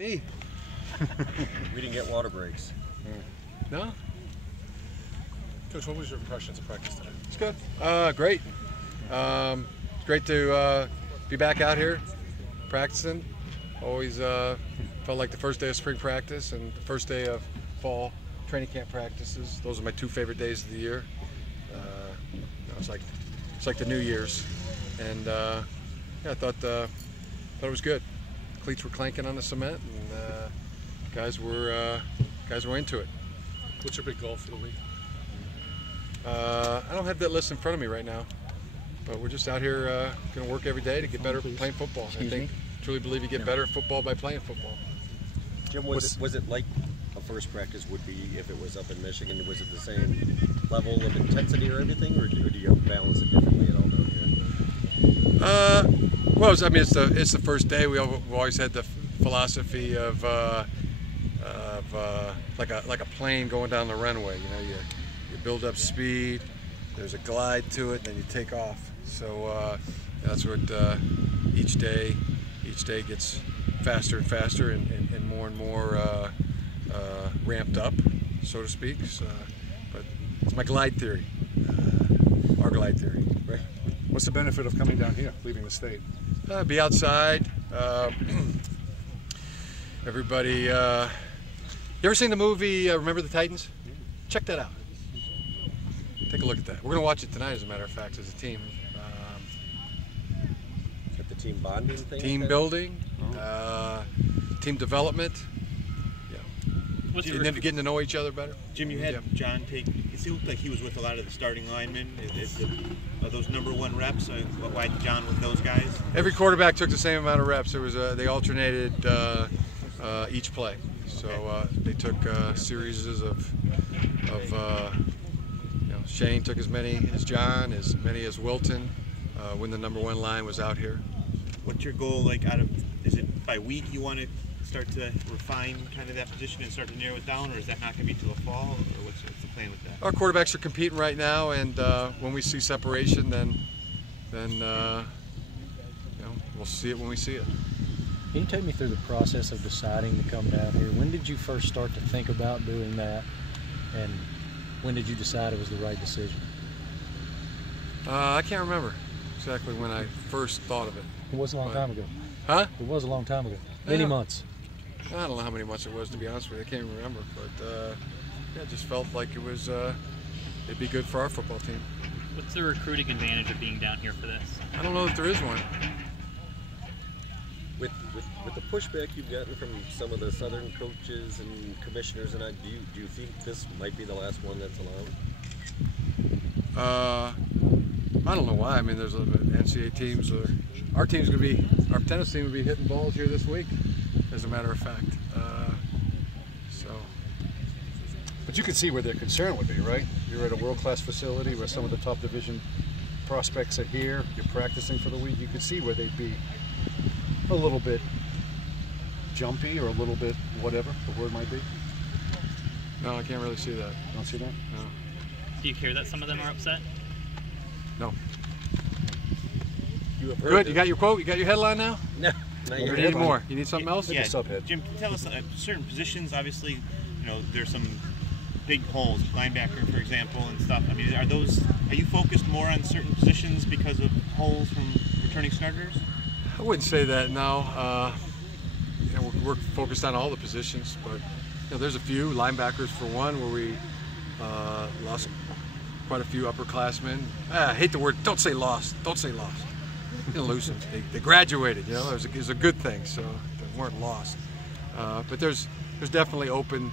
Knee. We didn't get water breaks. No? Coach, what was your impressions of practice today? It's good. Great. It's great to be back out here practicing. Always felt like the first day of spring practice and the first day of fall training camp practices. Those are my two favorite days of the year. It's like the New Year's, and yeah, I thought it was good. Cleats were clanking on the cement, and guys were into it. What's your big goal for the week? I don't have that list in front of me right now, but we're just out here going to work every day to get better at playing football. Truly believe you get better at football by playing football. Jim, was it like a first practice would be if it was up in Michigan? Was it the same level of intensity or everything, or do you balance it differently at all down here? Well, I mean, it's the first day. We've always had the philosophy of like a plane going down the runway. You know, you build up speed. There's a glide to it, and then you take off. So that's what each day gets faster and faster and more ramped up, so to speak. So, but it's my glide theory, our glide theory. Right. What's the benefit of coming down here, leaving the state? Be outside. Everybody, you ever seen the movie Remember the Titans? Check that out. Take a look at that. We're going to watch it tonight, as a matter of fact, as a team. At the team bonding thing? Team building, team development. Yeah. And then getting to know each other better. Jim, you had John take, it looked like he was with a lot of the starting linemen. Are those #1 reps? Why John with those guys? Every quarterback took the same amount of reps. It was they alternated each play. So they took series of Shane took as many as John, as many as Wilton, when the #1 line was out here. What's your goal, like, is it by week you want to start to refine kind of that position and start to narrow it down, or is that not going to be till the fall, or what's the plan with that? Our quarterbacks are competing right now, and when we see separation, then we'll see it when we see it. Can you take me through the process of deciding to come down here? When did you first start to think about doing that, and when did you decide it was the right decision? I can't remember exactly when I first thought of it. It was a long time ago. Huh? It was a long time ago. Many months. I don't know how many months it was, to be honest with you. I can't even remember, but yeah, it just felt like it was it'd be good for our football team. What's the recruiting advantage of being down here for this? I don't know that there is one. With the pushback you've gotten from some of the Southern coaches and commissioners, and do you think this might be the last one that's allowed? I don't know why. I mean, there's NCAA teams. Our tennis team will be hitting balls here this week, as a matter of fact. But you can see where their concern would be, right? You're at a world-class facility where some of the top division prospects are here. You're practicing for the week. You could see where they'd be a little bit jumpy or a little bit whatever the word might be. No, I can't really see that. Don't see that? No. Do you hear that some of them are upset? No. You have heard Good. You got your quote? You got your headline now? No. Not You yet. need more? You need something else? Yeah, subhead. Jim, can you tell us certain positions? Obviously, there's some big holes, linebacker, for example, and stuff. I mean, are you focused more on certain positions because of holes from returning starters? I wouldn't say that, no. We're focused on all the positions, but there's a few linebackers for one where we lost quite a few upperclassmen. I hate the word. Don't say lost. Don't say lost. You didn't lose them. They graduated. It was a good thing, so they weren't lost. But there's definitely open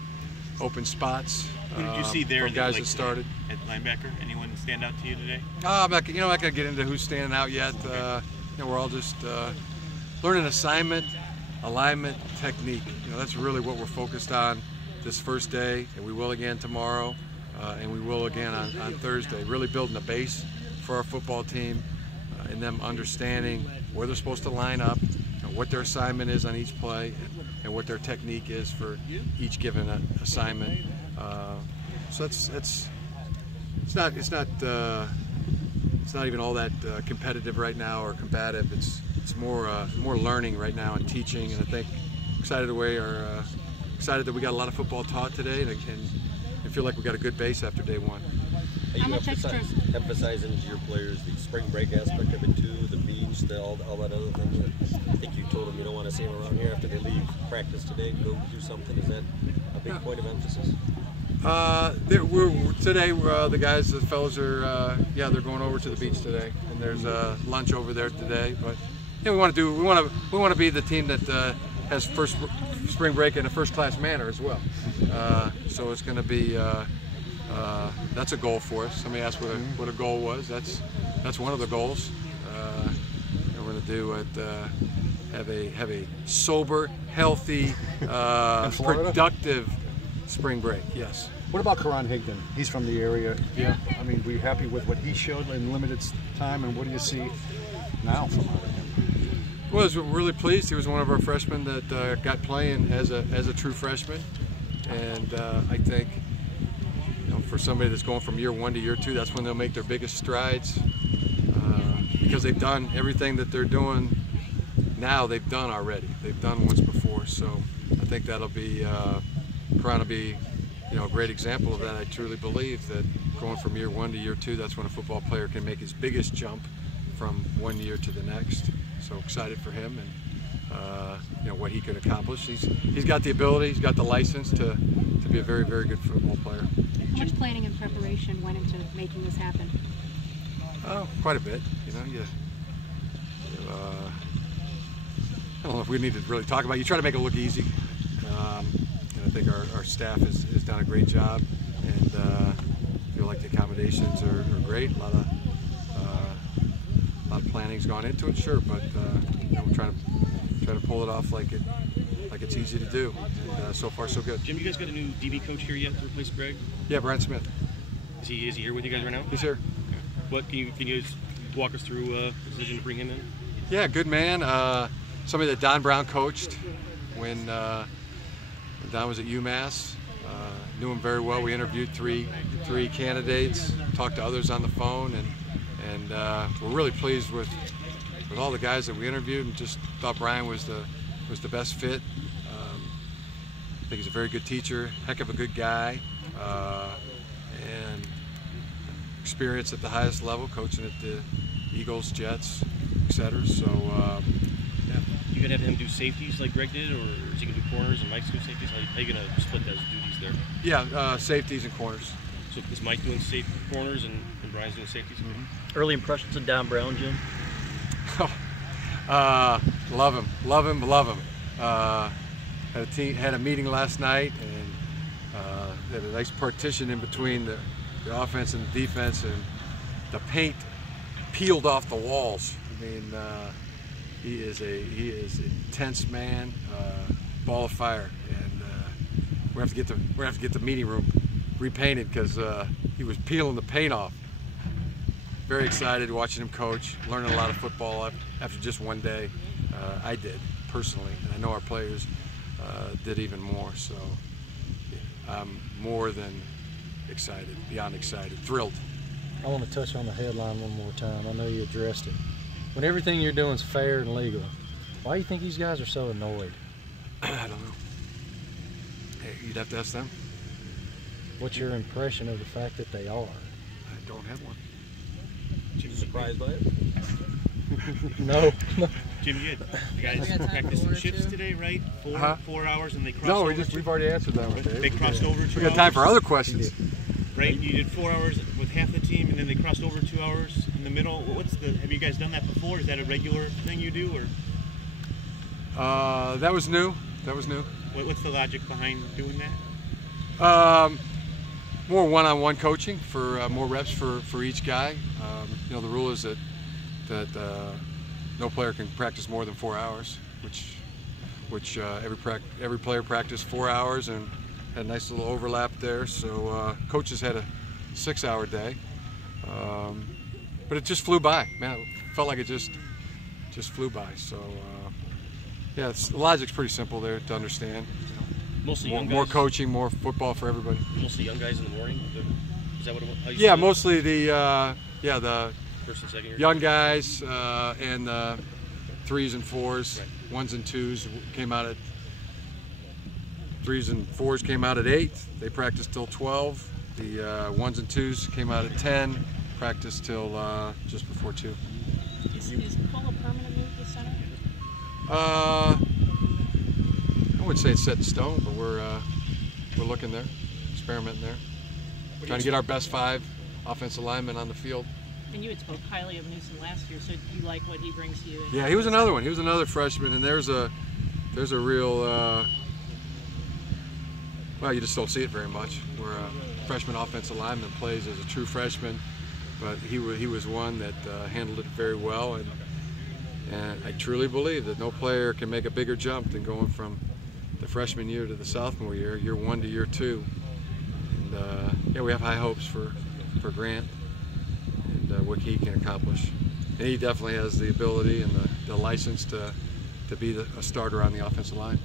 spots. Who did you see there? Guys that started at linebacker. Anyone stand out to you today? I'm not going to get into who's standing out yet. Okay. We're all just learning assignment, alignment, technique. That's really what we're focused on this first day, and we will again tomorrow, and we will again on Thursday. Really building a base for our football team, and them understanding where they're supposed to line up, what their assignment is on each play, and what their technique is for each given assignment. So it's not even all that competitive right now or combative. It's more learning right now and teaching, and I think excited excited that we got a lot of football taught today, and feel like we got a good base after day one. Are you emphasizing to your players the spring break aspect of it too, the beach, all that other thing? I think you told them you don't want to see them around here after they leave practice today and go do something. Is that a big point of emphasis? Today, the guys, the fellas are, they're going over to the beach today, and there's lunch over there today. But we want to be the team that has first spring break in a first-class manner as well. So it's going to be that's a goal for us. Somebody asked what a goal was. That's one of the goals. And we're going to do it. Have a sober, healthy, productive spring break. Yes. What about Karan Higdon? He's from the area. Yeah. I mean, were you happy with what he showed in limited time, and what do you see now from out of him? Well, I was really pleased. He was one of our freshmen that got playing as a true freshman, and I think, for somebody that's going from year one to year two, that's when they'll make their biggest strides, because they've done everything that they're doing now. They've done already. They've done once before, so I think that'll be Karan will be a great example of that. I truly believe that going from year one to year two, that's when a football player can make his biggest jump from one year to the next. So excited for him and what he can accomplish. He's got the ability, he's got the license to be a very, very good football player. How much planning and preparation went into making this happen? Oh, quite a bit. I don't know if we need to really talk about it. You try to make it look easy. And I think our staff has done a great job, and feel like the accommodations are great. A lot of planning's gone into it, sure, but we're trying to pull it off like it's easy to do. And so far, so good. Jim, you guys got a new DB coach here yet to replace Greg? Yeah, Brian Smith. Is he here with you guys right now? He's here. Okay. What can you walk us through the decision to bring him in? Yeah, good man. Somebody that Don Brown coached when Don was at UMass. Knew him very well. We interviewed three candidates, talked to others on the phone, and we're really pleased with all the guys that we interviewed, and just thought Brian was the best fit. I think he's a very good teacher, heck of a good guy, and experience at the highest level, coaching at the Eagles, Jets, etc. So, yeah. You gonna have him do safeties like Greg did, or is he gonna do corners and Mike's do safeties? How are you gonna split those duties there? Yeah, safeties and corners. So is Mike doing corners and Brian's doing safeties? Mm-hmm. Early impressions of Don Brown, Jim? Love him. Had a meeting last night, and had a nice partition in between the offense and the defense, and the paint peeled off the walls. I mean, he is an intense man, ball of fire, and we have to get the meeting room repainted because he was peeling the paint off. Very excited watching him coach, learning a lot of football after just one day. I did personally, and I know our players did even more. So I'm more than excited, beyond excited, thrilled. I want to touch on the headline one more time. I know you addressed it. When everything you're doing is fair and legal, why do you think these guys are so annoyed? I don't know. Hey, you'd have to ask them. What's your impression of the fact that they are? I don't have one. You surprised by it? No. Jim, you guys practiced in shifts today, right? 4 hours, and they crossed over. No, we've already answered that one. They crossed over 2 hours. We got time for other questions. Right? You did 4 hours with half the team, and then they crossed over 2 hours in the middle. Have you guys done that before? Is that a regular thing you do, or? That was new. What's the logic behind doing that? More one-on-one coaching for more reps for each guy. The rule is that no player can practice more than 4 hours, which every player practiced 4 hours and had a nice little overlap there. So coaches had a 6-hour day, but it just flew by. Man, it felt like it just flew by. So yeah, the logic's pretty simple there to understand. Mostly young guys. More coaching, more football for everybody. Mostly young guys in the morning. Is that how you? Yeah, mostly the first and second year. Young guys and the 3s and 4s, right. 1s and 2s came out at 3s and 4s came out at 8. They practiced till 12. The 1s and 2s came out at 10. Practiced till just before 2. Is Cole a permanent move to center? I wouldn't say it's set in stone, but we're looking there, experimenting there, trying to get our best 5 offensive linemen on the field. And you had spoke highly of Newsom last year, so you like what he brings to you? Yeah, he was another one. He was another freshman, and there's a real well, you just don't see it very much, where a freshman offensive lineman plays as a true freshman, but he was one that handled it very well, and I truly believe that no player can make a bigger jump than going from the freshman year to the sophomore year 1 to year 2. And yeah, we have high hopes for Grant and what he can accomplish. And he definitely has the ability and the license to be a starter on the offensive line.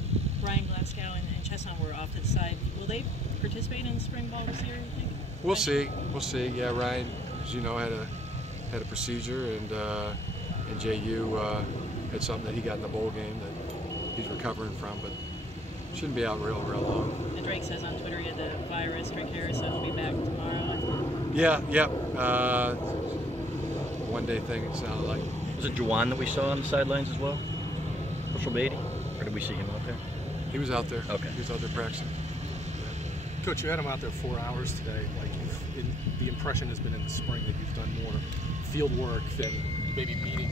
Ryan Glasgow and Chestnut were off to the side. Will they participate in spring ball this year, you think? We'll see. We'll see. Yeah, Ryan, as you know, had a procedure, and JU had something that he got in the bowl game that he's recovering from, but shouldn't be out real long. And Drake says on Twitter he had the virus, Drake Harris, so he'll be back tomorrow. Yeah. One-day thing, it sounded like. Was it Juwan that we saw on the sidelines as well? Bushel Beatty? Or did we see him out there? He was out there. Okay. He was out there practicing. Coach, you had him out there 4 hours today. Like, the impression has been in the spring that you've done more field work than maybe meetings.